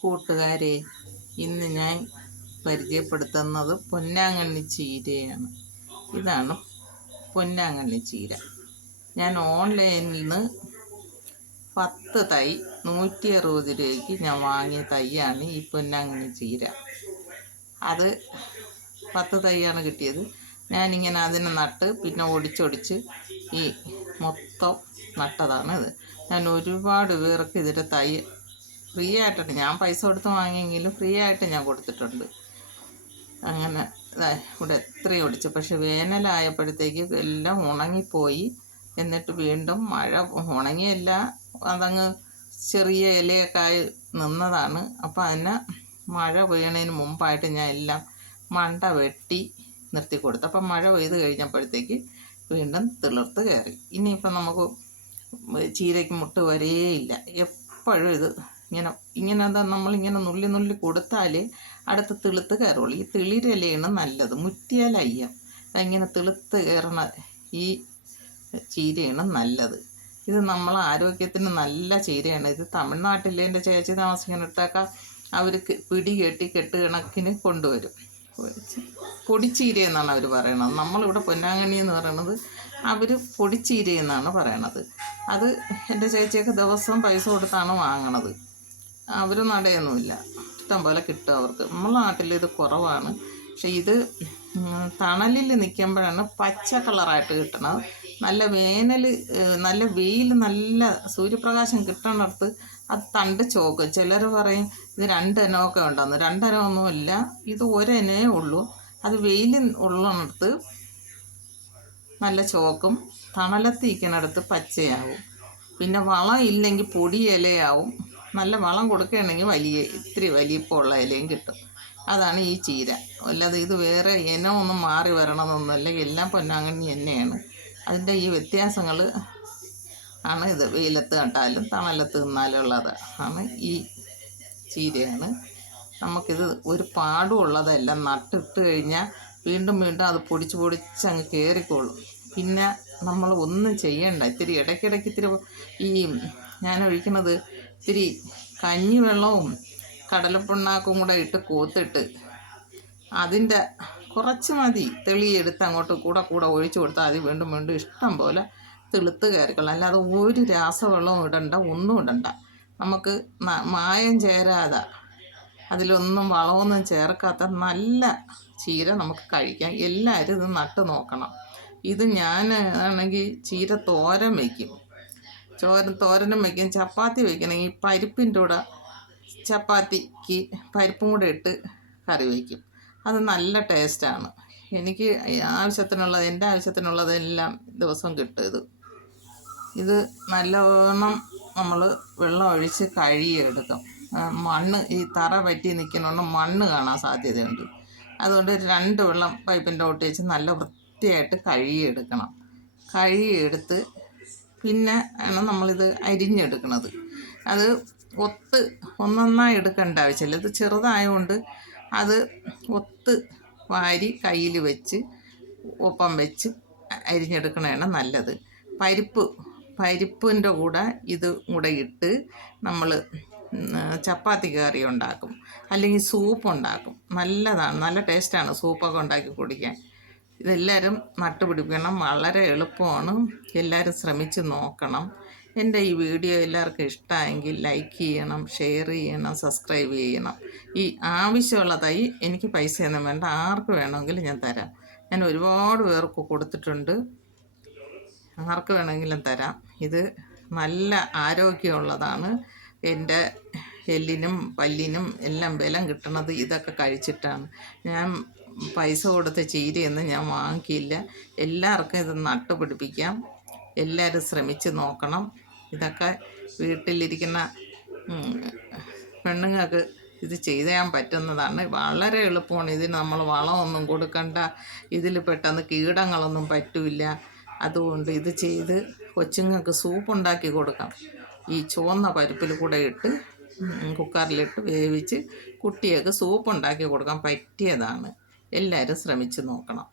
കൂട്ടുകാരെ, ഇന്ന് ഞാൻ പരിചയപ്പെടുത്തുന്നത് പൊന്നാങ്കണ്ണി ചീരയാണ്. ഇതാണ് പൊന്നാങ്കണ്ണി ചീര. ഞാൻ ഓൺലൈനിൽ നിന്ന് 10 തൈ 160 രൂപയ്ക്ക് ഞാൻ വാങ്ങിയ തൈയാണ് ഈ പൊന്നാങ്കണ്ണി ചീര. അത് 10 തൈയാണ് കിട്ടിയത്. ഞാനിങ്ങനെ അതിനെ നട്ട് പിന്നെ ഒടിച്ചൊടിച്ച് ഈ മൊത്തം നട്ടതാണ് ഇത്. ഞാൻ ഒരുപാട് പേർക്ക് ഇതിൻ്റെ തൈ ഫ്രീ ആയിട്ടുണ്ട്, ഞാൻ പൈസ കൊടുത്ത് വാങ്ങിയെങ്കിലും ഫ്രീ ആയിട്ട് ഞാൻ കൊടുത്തിട്ടുണ്ട്. അങ്ങനെ ഇവിടെ എത്രയും ഒടിച്ചു. പക്ഷെ വേനലായപ്പോഴത്തേക്ക് എല്ലാം ഉണങ്ങിപ്പോയി. എന്നിട്ട് വീണ്ടും മഴ, ഉണങ്ങിയല്ല, അതങ്ങ് ചെറിയ ഇലയൊക്കെ ആയി നിന്നതാണ്. അപ്പോൾ അതിനെ മഴ പെയ്യണതിന് മുമ്പായിട്ട് ഞാൻ എല്ലാം മണ്ട വെട്ടി നിർത്തി കൊടുത്തു. അപ്പം മഴ പെയ്ത് കഴിഞ്ഞപ്പോഴത്തേക്ക് വീണ്ടും തിളിർത്ത് കയറി. ഇനിയിപ്പം നമുക്ക് ചീരയ്ക്ക് മുട്ട് വരെയില്ല. എപ്പോഴും ഇത് ഇങ്ങനെ നമ്മളിങ്ങനെ നുള്ളി കൊടുത്താൽ അടുത്ത് തിളുത്ത് കയറുള്ളൂ. ഈ തിളിരലയാണ് നല്ലത്, മുറ്റിയാലയ്യ. ഇങ്ങനെ തിളുത്ത് കയറണ ഈ ചീരയാണ് നല്ലത്. ഇത് നമ്മളെ ആരോഗ്യത്തിന് നല്ല ചീരയാണ്. ഇത് തമിഴ്നാട്ടിലെ എൻ്റെ ചേച്ചി താമസിക്കുന്നിടത്തൊക്കെ അവർ പിടി കെട്ടി കെട്ടുകണക്കിന് കൊണ്ടുവരും. പൊടിച്ചീര എന്നാണ് അവർ പറയണത്. നമ്മളിവിടെ പൊന്നാങ്കണ്ണി എന്ന് പറയണത് അവർ പൊടിച്ചീര എന്നാണ് പറയണത്. അത് എൻ്റെ ചേച്ചിയൊക്കെ ദിവസവും പൈസ കൊടുത്താണ് വാങ്ങണത്. അവർ നടയൊന്നുമില്ല, ഇഷ്ടം പോലെ കിട്ടും അവർക്ക്. നമ്മളെ നാട്ടിൽ ഇത് കുറവാണ്. പക്ഷെ ഇത് തണലിൽ നിൽക്കുമ്പോഴാണ് പച്ച കളറായിട്ട് കിട്ടണത്. നല്ല വേനൽ, നല്ല വെയിൽ, നല്ല സൂര്യപ്രകാശം കിട്ടണടുത്ത് അത് തണ്ട് ചോക്കും. ചിലർ പറയും ഇത് 2 ഇനമൊക്കെ ഉണ്ടെന്ന്. 2 ഇനമൊന്നുമില്ല, ഇത് 1 ഇനമേ ഉള്ളൂ. അത് വെയിൽ ഉള്ളിടത്ത് നല്ല ചോക്കും, തണലത്ത് ഇരിക്കുന്നിടത്ത് പച്ചയാവും. പിന്നെ വളം ഇല്ലെങ്കിൽ പൊടി ഇലയാവും. നല്ല വളം കൊടുക്കുകയാണെങ്കിൽ ഇത്തിരി വലിപ്പമുള്ള ഇലയും കിട്ടും. അതാണ് ഈ ചീര. അല്ലാതെ ഇത് വേറെ ഇനമൊന്നും മാറി വരണമെന്നൊന്നുമല്ല, എല്ലാം പൊന്നാങ്കണ്ണി തന്നെയാണ്. അതിൻ്റെ ഈ വ്യത്യാസങ്ങൾ ആണ് ഇത്. വെയിലത്ത് നട്ടാലും തണലത്ത് നിന്നാലും ഉള്ളത് ആണ് ഈ ചീരയാണ്. നമുക്കിത് ഒരു പാടും ഉള്ളതല്ല. നട്ടിട്ട് കഴിഞ്ഞാൽ വീണ്ടും അത് പൊടിച്ചങ്ങ് കയറിക്കോളും. പിന്നെ നമ്മൾ ഒന്നും ചെയ്യണ്ട. ഇത്തിരി ഇടയ്ക്കിടയ്ക്ക് ഇത്തിരി ഈ ഞാൻ ഒഴിക്കുന്നത് ഇത്തിരി കഞ്ഞിവെള്ളവും കടലപ്പിണ്ണാക്കും കൂടെ ഇട്ട് കോത്തിട്ട് അതിൻ്റെ കുറച്ച് മതി തെളിയെടുത്ത് അങ്ങോട്ട് കൂടെ ഒഴിച്ചു കൊടുത്താൽ അത് വീണ്ടും ഇഷ്ടം പോലെ തിളുത്ത് കയറിക്കൊള്ളാം. അല്ലാതെ ഒരു രാസവെള്ളവും ഇടണ്ട, ഒന്നും ഇടണ്ട. നമുക്ക് മായം ചേരാതെ, അതിലൊന്നും വളമൊന്നും ചേർക്കാത്ത നല്ല ചീര നമുക്ക് കഴിക്കാം. എല്ലാവരും ഇത് നട്ട് നോക്കണം. ഇത് ഞാൻ ആണെങ്കിൽ ചീര തോരൻ വയ്ക്കും, തോരനും വയ്ക്കും, ചപ്പാത്തി വയ്ക്കണമെങ്കിൽ പരിപ്പിൻ്റെ കൂടെ ചപ്പാത്തിക്ക് പരിപ്പും കൂടെ ഇട്ട് കറി വയ്ക്കും. അത് നല്ല ടേസ്റ്റാണ്. എനിക്ക് എൻ്റെ ആവശ്യത്തിനുള്ളതെല്ലാം ദിവസം കിട്ടും. ഇത് നല്ലവണ്ണം നമ്മൾ വെള്ളം ഒഴിച്ച് കഴുകിയെടുക്കും. മണ്ണ് ഈ തറ പറ്റി നിൽക്കുന്നതുകൊണ്ട് മണ്ണ് കാണാൻ സാധ്യതയുണ്ട്. അതുകൊണ്ട് 2 വെള്ളം പൈപ്പിൻ്റെ ഒട്ടി വെച്ച് നല്ല വൃത്തിയായിട്ട് കഴുകിയെടുക്കണം. കഴുകിയെടുത്ത് പിന്നെ ആണ് നമ്മളിത് അരിഞ്ഞെടുക്കുന്നത്. അത് ഒന്നൊന്നായി എടുക്കേണ്ട ആവശ്യമില്ല. ഇത് ചെറുതായതുകൊണ്ട് അത് വാരി കയ്യിൽ വെച്ച് ഒപ്പം വെച്ച് അരിഞ്ഞെടുക്കണതാണ് നല്ലത്. പരിപ്പിൻ്റെ കൂടെ ഇത് കൂടെ ഇട്ട് നമ്മൾ ചപ്പാത്തി കറി ഉണ്ടാക്കും, അല്ലെങ്കിൽ സൂപ്പ് ഉണ്ടാക്കും. നല്ലതാണ്, നല്ല ടേസ്റ്റാണ് സൂപ്പൊക്കെ ഉണ്ടാക്കി കുടിക്കാൻ. ഇതെല്ലാവരും നട്ടുപിടിപ്പിക്കണം. വളരെ എളുപ്പമാണ്. എല്ലാവരും ശ്രമിച്ച് നോക്കണം. എൻ്റെ ഈ വീഡിയോ എല്ലാവർക്കും ഇഷ്ടമായെങ്കിൽ ലൈക്ക് ചെയ്യണം, ഷെയർ ചെയ്യണം, സബ്സ്ക്രൈബ് ചെയ്യണം. ഈ ആവശ്യമുള്ള തൈ എനിക്ക് പൈസയൊന്നും വേണ്ട, ആർക്ക് വേണമെങ്കിലും ഞാൻ തരാം. ഞാൻ ഒരുപാട് പേർക്ക് കൊടുത്തിട്ടുണ്ട്, ആർക്ക് വേണമെങ്കിലും തരാം. ഇത് നല്ല ആരോഗ്യമുള്ളതാണ്. എൻ്റെ എല്ലിനും പല്ലിനും എല്ലാം ബലം കിട്ടണത് ഇതൊക്കെ കഴിച്ചിട്ടാണ്. ഞാൻ പൈസ കൊടുത്ത ചീരയൊന്നും ഞാൻ വാങ്ങിക്കില്ല. എല്ലാവർക്കും ഇത് നട്ടുപിടിപ്പിക്കാം. എല്ലാവരും ശ്രമിച്ച് നോക്കണം. ഇതൊക്കെ വീട്ടിലിരിക്കുന്ന പെണ്ണുങ്ങൾക്ക് ഇത് ചെയ്യാൻ പറ്റുന്നതാണ്. വളരെ എളുപ്പമാണ്. ഇതിന് നമ്മൾ വളമൊന്നും കൊടുക്കണ്ട. ഇതിൽ പെട്ടെന്ന് കീടങ്ങളൊന്നും പറ്റില്ല. അതുകൊണ്ട് ഇത് ചെയ്ത് കൊച്ചുങ്ങൾക്ക് സൂപ്പ് ഉണ്ടാക്കി കൊടുക്കാം. ഈ ചുവന്ന പരിപ്പിൽ കൂടെ ഇട്ട് കുക്കറിലിട്ട് വേവിച്ച് കുട്ടികൾക്ക് സൂപ്പ് ഉണ്ടാക്കി കൊടുക്കാൻ പറ്റിയതാണ്. എല്ലാവരും ശ്രമിച്ച് നോക്കണം.